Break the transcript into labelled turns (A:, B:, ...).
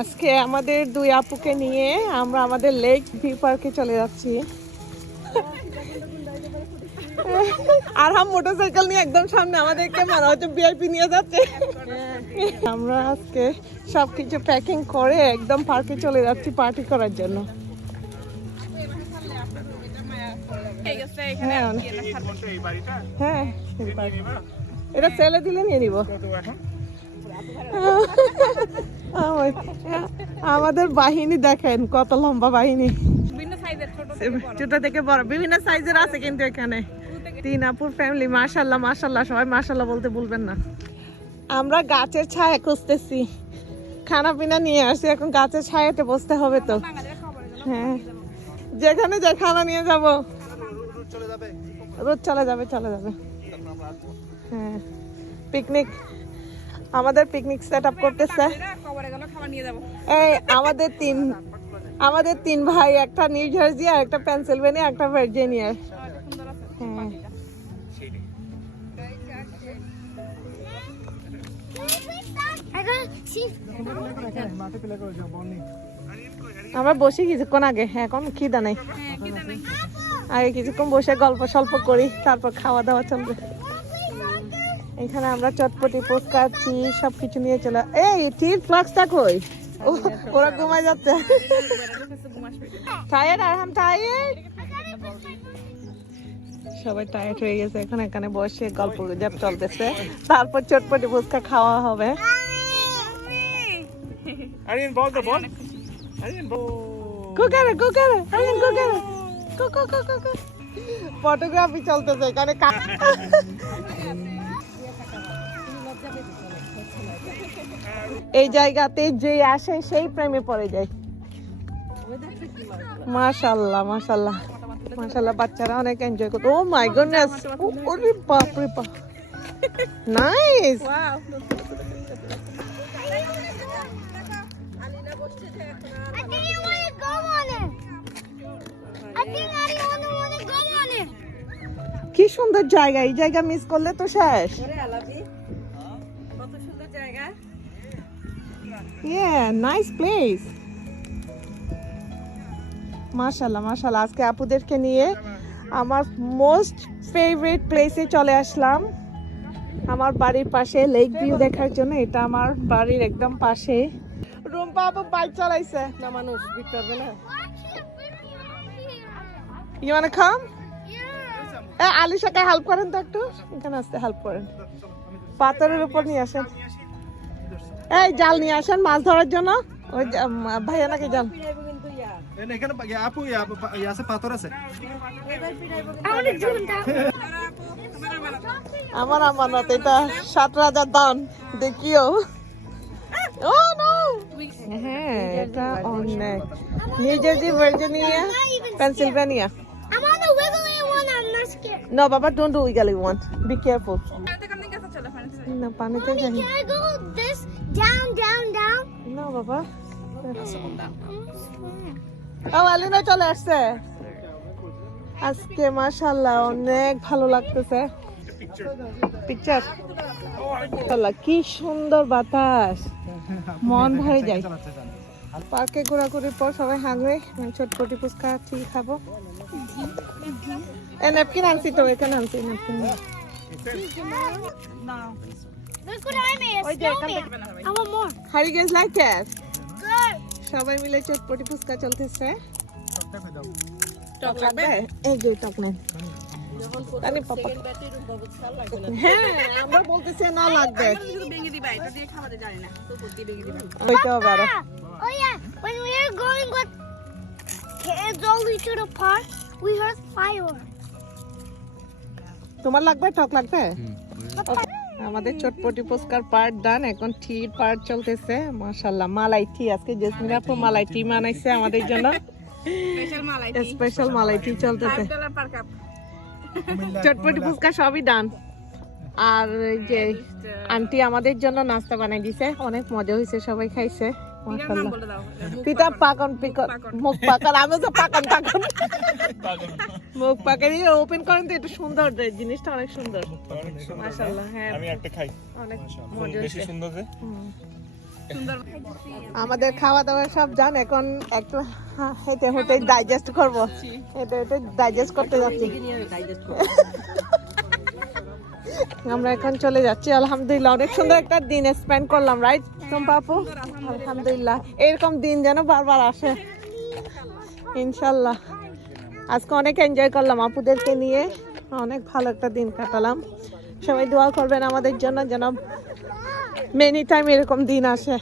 A: আজকে আমাদের দুই আপুকে নিয়ে আমরা আমাদের লেক ভিউ পার্কে চলে যাচ্ছি। আর হাম মোটরসাইকেল নিয়ে একদম সামনে আমাদেরকে মনে হচ্ছে ভিআইপি নিয়ে যাচ্ছে। আমরা আজকে সব কিছু প্যাকিং করে একদম পার্কে চলে যাচ্ছি পার্টি করার জন্য। হ্যাঁ হ্যাঁ। এটা ছেলে দিলে নিয়ে নিব। আমাদের বাহিনী দেখেন কত লম্বা বাহিনী। ছোট থেকে বড়। বিভিন্ন সাইজের আছে কিন্তু এখানে। তিন আপুর ফ্যামিলি মাশাল্লাহ মাশাল্লাহ সবাই মাশাল্লাহ বলতে ভুলবেন না। আমরা গাছের ছায়া খুঁজতেছি। খানা পিনা নিয়ে আসছি এখন গাছের ছায়াতে বসতে হবে তো। হ্যাঁ। যেখানে যে খানা নিয়ে যাব। রোদ চলে যাবে চলে যাবে। হ্যাঁ। পিকনিক। আমাদের পিকনিক সেট আপ করতেছে। এই, আমাদের তিন আমাদের তিন ভাই, একটা নিউ জার্সি আর একটা পেনসিলভেনিয়া, একটা ভার্জিনিয়া। হ্যাঁ. আমরা বসি কিছুক্ষণ আগে। এখন খিদা নেই। আগে কিছুক্ষণ বসে গল্প সল্প করি, তারপর খাওয়া দাওয়া চলবে। এখানে আমরা চটপটি পুচকাচ্ছি সব কিছু নিয়ে চলে এই টির ফ্লাক্সটা কই? ওরা ঘুমায় যাচ্ছে। টায়ার্ড আর হাম টায়ার্ড সবাই টায়ার্ড হয়ে গেছে এখন এখানে বসে গল্প গুজব চলতেছে। তারপর চটপটি ফুচকা খাওয়া হবে। go get it. Arian, go get it. Go, go, go, go, go. Photography চলতেছে এখানে। কা- এই জায়গাতে যে আসে সেই প্রেমে পড়ে যায়। মাশাল্লাহ মাশাল্লাহ মাশাল্লাহ বাচ্চারা অনেক এনজয় করতো। ও মাই গডনেস ওরে বাপ রে বাপ। নাইস. কি সুন্দর জায়গা, এই জায়গা মিস করলে তো শেষ। Yeah, nice place. মাশাল্লাহ মাশাল্লাহ আজকে আপুদেরকে নিয়ে আমার মোস্ট ফেভারিট প্লেসে চলে আসলাম। আমার বাড়ির পাশে লেক ভিউ দেখার জন্য। এটা আমার বাড়ির একদম পাশে। রুম্পা আপু বাইক চালাইছে। না মানুষ বিট করবে না। ইউ ওয়ান্ট কাম এ আলিশাকে হেল্প করেন তো একটু। এখানে আসতে হেল্প করেন। পাথরের উপর নিয়ে আসেন। এই জাল নিয়ে আসেন মাছ ধরার জন্য। ওই ভাইয়া নাকি জাল?
B: do.
A: আমার আমানত এটা সাত রাজার দান দেখিও। Oh no! হ্যাঁ এটা অনেক। New Jersey Virginia Pennsylvania
B: I want the wiggly one. I'm not scared.
A: No পানিতে যাই? না বাবা। ও আলিনা চলে আসছে। আজকে মাশাল্লাহ অনেক ভালো লাগতেছে। পিকচার কি সুন্দর বাতাস। মন ভরে যায়। পার্কে ঘোরাঘুরির পর সবাই হাঁগবে চটপটি ফুচকা ঠিক খাব। ন্যাপকিন আনছি তো এখানে আনছি napkin
B: Look what I made. A snowman. I want more.
A: হারি গেছ লাইক দ্যাট
B: Good.
A: সবাই মিলে চটপটি ফুচকা চলতেছে টক লাগবে এই যে টক নেন তানি পাপা হ্যাঁ আমরা বলতেছি না লাগবে ওইটা হবে আরও
B: Oh yeah. When we were going with kids only to the park, we heard fireworks.
A: তোমার লাগবে? টক লাগবে? আমাদের চটপটি ফুচকার পার্ট ডান এখন টির পার্ট চলতেছে। মাশাল্লাহ মালাই টি আজকে জেসমিন আপু মালাই টি বানাইছে আমাদের জন্য। স্পেশাল মালাই টি চলতেছে। চটপটি ফুচকা সবই ডান আর যে আন্টি আমাদের জন্য নাস্তা বানাই দিছে অনেক মজা হয়েছে সবাই খাইছে। পিঠা পাকন পিকন মুখ পাকন আমি তো পাকন পাকন মুখ পাকন ওপেন করেন তো একটু সুন্দর। জিনিসটা অনেক সুন্দর। মাশাআল্লাহ হ্যাঁ।
C: আমি একটা খাই।
A: অনেক
C: বেশি সুন্দর যে।
A: আমাদের খাওয়া দাওয়া সব জান এখন একটু হেঁটে হেঁটে ডাইজেস্ট করব। হেঁটে হেঁটে ডাইজেস্ট করতে যাচ্ছি। আমরা এখন চলে যাচ্ছি, আলহামদুলিল্লাহ, অনেক সুন্দর একটা দিন স্পেন্ড করলাম রাইট টম্পা আপু আলহামদুলিল্লাহ, এরকম দিন যেন বারবার আসে, ইনশাল্লাহ। আজকে অনেক এনজয় করলাম আপুদেরকে নিয়ে, অনেক ভালো একটা দিন কাটালাম। সবাই দোয়া করবেন আমাদের জন্য যেন মেনি টাইম এরকম দিন আসে।